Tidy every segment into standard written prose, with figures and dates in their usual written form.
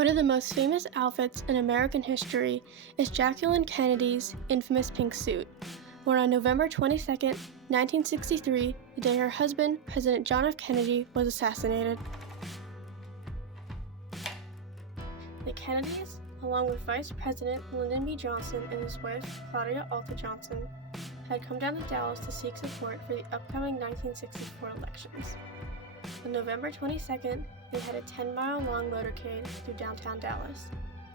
One of the most famous outfits in American history is Jacqueline Kennedy's infamous pink suit, worn on November 22, 1963, the day her husband, President John F. Kennedy, was assassinated. The Kennedys, along with Vice President Lyndon B. Johnson and his wife, Claudia Alta Johnson, had come down to Dallas to seek support for the upcoming 1964 elections. On November 22nd, they had a 10-mile-long motorcade through downtown Dallas.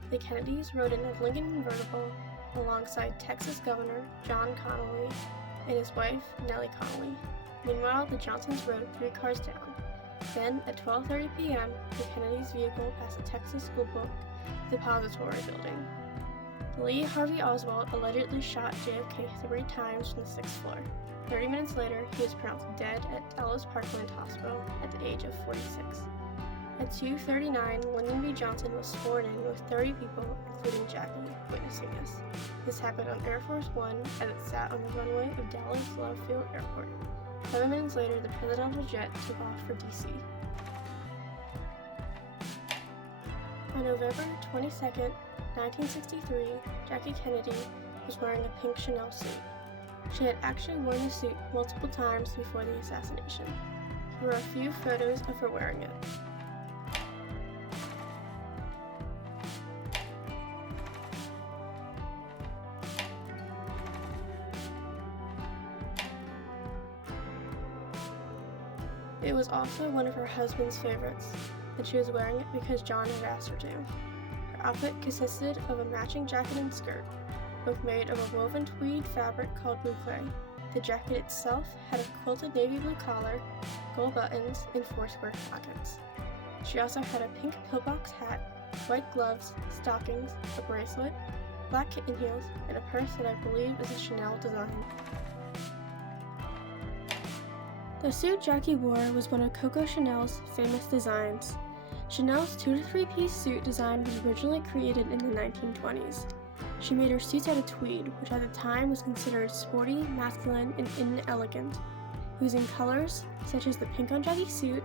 The Kennedys rode in a Lincoln convertible alongside Texas Governor John Connally and his wife, Nellie Connally. Meanwhile, the Johnsons rode 3 cars down. Then, at 12:30 p.m., the Kennedys' vehicle passed the Texas School Book Depository building. Lee Harvey Oswald allegedly shot JFK 3 times from the 6th floor. 30 minutes later, he was pronounced dead at Dallas Parkland Hospital at the age of 46. At 2:39, Lyndon B. Johnson was sworn in with 30 people, including Jackie, witnessing this. This happened on Air Force One as it sat on the runway of Dallas Love Field Airport. 7 minutes later, the presidential jet took off for D.C. On November 22, 1963, Jackie Kennedy was wearing a pink Chanel suit. She had actually worn the suit multiple times before the assassination. Here are a few photos of her wearing it. It was also one of her husband's favorites, and she was wearing it because John had asked her to. Her outfit consisted of a matching jacket and skirt, both made of a woven tweed fabric called boucle. The jacket itself had a quilted navy blue collar, gold buttons, and 4 square pockets. She also had a pink pillbox hat, white gloves, stockings, a bracelet, black kitten heels, and a purse that I believe is a Chanel design. The suit Jackie wore was one of Coco Chanel's famous designs. Chanel's 2- to 3-piece suit design was originally created in the 1920s. She made her suits out of tweed, which at the time was considered sporty, masculine, and inelegant. Using colors, such as the pink on Jackie's suit,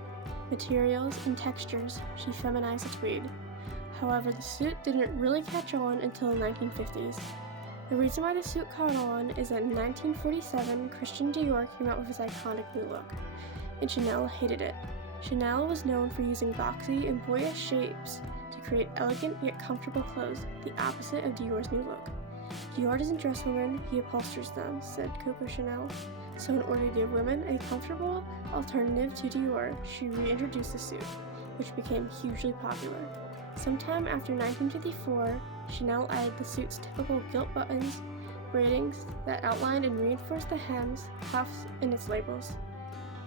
materials, and textures, she feminized the tweed. However, the suit didn't really catch on until the 1950s. The reason why the suit caught on is that in 1947, Christian Dior came out with his iconic new look, and Chanel hated it. Chanel was known for using boxy and boyish shapes to create elegant yet comfortable clothes, the opposite of Dior's new look. Dior doesn't dress women, he upholsters them, said Coco Chanel. So in order to give women a comfortable alternative to Dior, she reintroduced the suit, which became hugely popular. Sometime after 1954, Chanel added the suit's typical gilt buttons, braidings that outlined and reinforced the hems, cuffs, and its labels.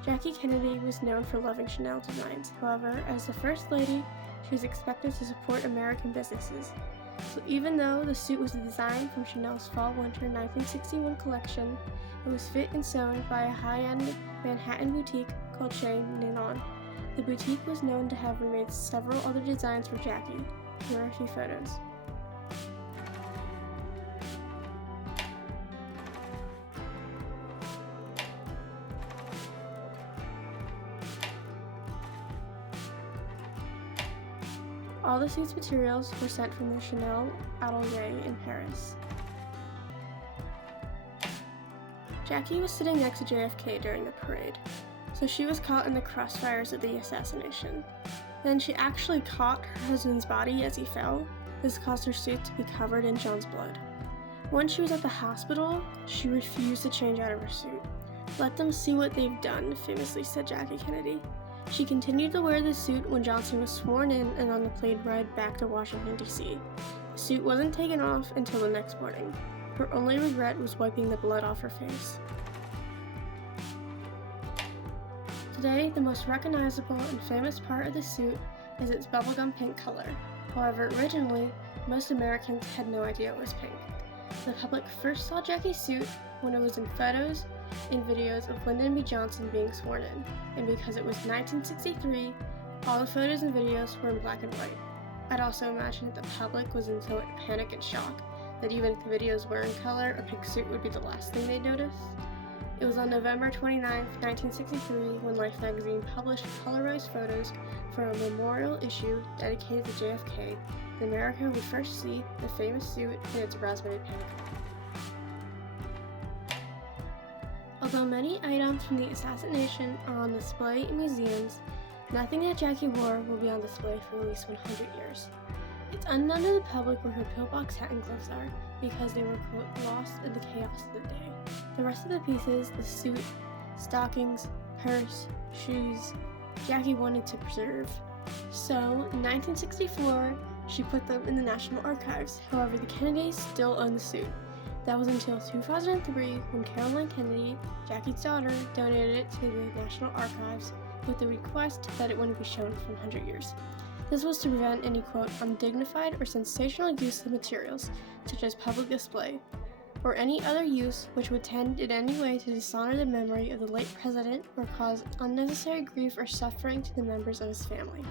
Jackie Kennedy was known for loving Chanel designs. However, as the First Lady, she was expected to support American businesses. So even though the suit was a design from Chanel's Fall/Winter 1961 collection, it was fit and sewn by a high-end Manhattan boutique called Chez Ninon. The boutique was known to have remade several other designs for Jackie. Here are a few photos. All the suit's materials were sent from the Chanel atelier in Paris. Jackie was sitting next to JFK during the parade, so she was caught in the crossfires of the assassination. Then she actually caught her husband's body as he fell. This caused her suit to be covered in John's blood. Once she was at the hospital, she refused to change out of her suit. "Let them see what they've done," famously said Jackie Kennedy. She continued to wear the suit when Johnson was sworn in and on the plane ride back to Washington, D.C. The suit wasn't taken off until the next morning. Her only regret was wiping the blood off her face. Today, the most recognizable and famous part of the suit is its bubblegum pink color. However, originally, most Americans had no idea it was pink. The public first saw Jackie's suit when it was in photos and videos of Lyndon B. Johnson being sworn in, and because it was 1963, all the photos and videos were in black and white. I'd also imagine that the public was in so much panic and shock that even if the videos were in color, a pink suit would be the last thing they'd notice. It was on November 29, 1963, when Life magazine published colorized photos for a memorial issue dedicated to JFK, that America would first see the famous suit in its raspberry pink. Although many items from the assassination are on display in museums, nothing that Jackie wore will be on display for at least 100 years. It's unknown to the public where her pillbox hat and gloves are, because they were, quote, lost in the chaos of the day. The rest of the pieces, the suit, stockings, purse, shoes, Jackie wanted to preserve. So, in 1964, she put them in the National Archives. However, the Kennedys still own the suit. That was until 2003, when Caroline Kennedy, Jackie's daughter, donated it to the National Archives with the request that it wouldn't be shown for 100 years. This was to prevent any, quote, undignified or sensational use of materials, such as public display, or any other use which would tend in any way to dishonor the memory of the late president or cause unnecessary grief or suffering to the members of his family.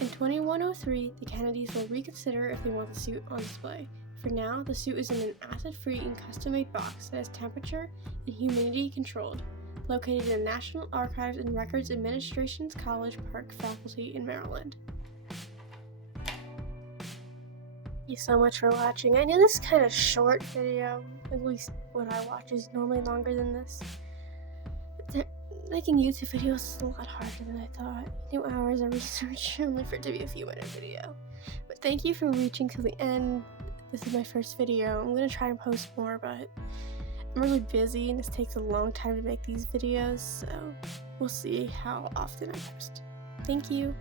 In 2103, the Kennedys will reconsider if they want the suit on display. For now, the suit is in an acid-free and custom-made box that is temperature and humidity controlled, located in the National Archives and Records Administration's College Park faculty in Maryland. Thank you so much for watching. I know this is kind of short video, at least what I watch is normally longer than this. Making YouTube videos is a lot harder than I thought. 2 hours of research only for it to be a few minute video. But thank you for reaching to the end. This is my first video. I'm going to try and post more, but I'm really busy and this takes a long time to make these videos, so we'll see how often I post. Thank you.